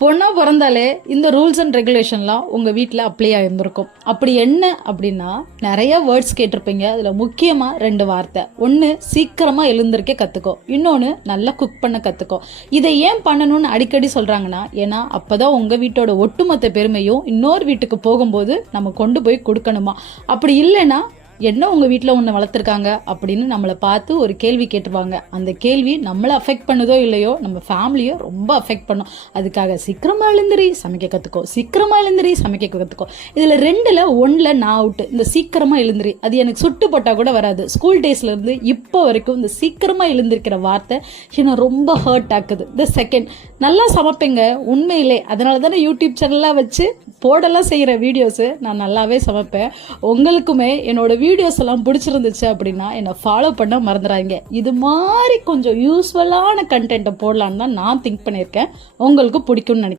பொண்ணா பிறந்தாலே இந்த rules and ரெகுலேஷன்லாம் உங்கள் வீட்டில் அப்ளை ஆகியிருந்திருக்கும். அப்படி என்ன அப்படின்னா, நிறைய வேர்ட்ஸ் கேட்டிருப்பீங்க. அதில் முக்கியமாக 2 வார்த்தை. ஒன்று, சீக்கிரமாக எழுந்திருக்க கற்றுக்கோ. இன்னொன்று, நல்லா குக் பண்ண கற்றுக்கோ. இதை ஏன் பண்ணணும்னு அடிக்கடி சொல்கிறாங்கன்னா, ஏன்னா அப்போ தான் உங்கள் வீட்டோட ஒட்டுமொத்த பெருமையும் இன்னொரு வீட்டுக்கு போகும்போது நம்ம கொண்டு போய் கொடுக்கணுமா. அப்படி இல்லைன்னா, என்ன உங்கள் வீட்டில் ஒன்று வளர்த்துருக்காங்க அப்படின்னு நம்மளை பார்த்து ஒரு கேள்வி கேட்டுருவாங்க. அந்த கேள்வி நம்மளை அஃபெக்ட் பண்ணுதோ இல்லையோ, நம்ம ஃபேமிலியோ ரொம்ப அஃபெக்ட் பண்ணும். அதுக்காக சீக்கிரமாக எழுந்திரி சமைக்க கற்றுக்கோ, சீக்கிரமாக எழுந்திரி சமைக்க கற்றுக்கோ. இதில் 2ல் 1ல் நான் அவுட்டு. இந்த சீக்கிரமாக எழுந்திரி அது எனக்கு சுட்டு போட்டால் கூட வராது. ஸ்கூல் டேஸ்லேருந்து இப்போ வரைக்கும் இந்த சீக்கிரமாக எழுந்திருக்கிற வார்த்தை என்னை ரொம்ப ஹர்ட் ஆக்குது. இந்த செகண்ட், நல்லா சமைப்பேங்க உண்மையிலே. அதனால தானே யூடியூப் சேனலாக வச்சு போடலாம் செய்கிற வீடியோஸு. நான் நல்லாவே சமைப்பேன். உங்களுக்குமே என்னோட வீடியோஸ் எல்லாம் பிடிச்சிருந்துச்சு அப்படின்னா என்னை ஃபாலோ பண்ண மறந்துடாதீங்க. இது மாதிரி கொஞ்சம் யூஸ்ஃபுல்லான கண்டென்ட்டை போடலான்னு தான் நான் திங்க் பண்ணியிருக்கேன். உங்களுக்கு பிடிக்கும்னு நினைக்கிறேன்.